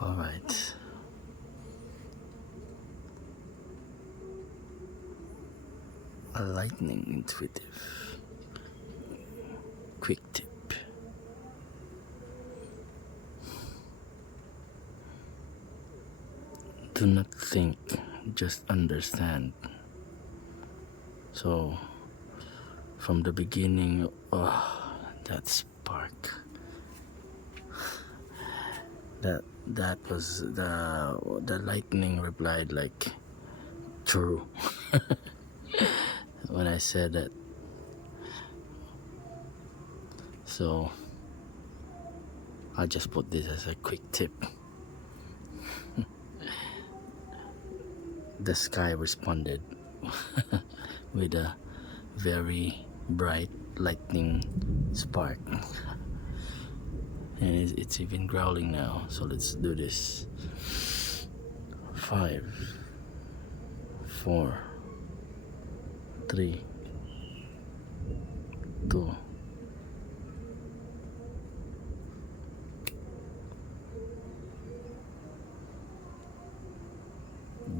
All right. A lightning intuitive quick tip. Do not think, just understand. So, from the beginning, that spark. That was the lightning replied like true when I said that. So I just put this as a quick tip. The sky responded with a very bright lightning spark, and it's even growling now. So let's do this. 5, 4, 3, 2,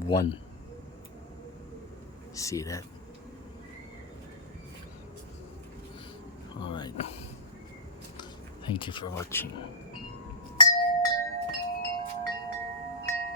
1. See that? Alright. Thank you for watching.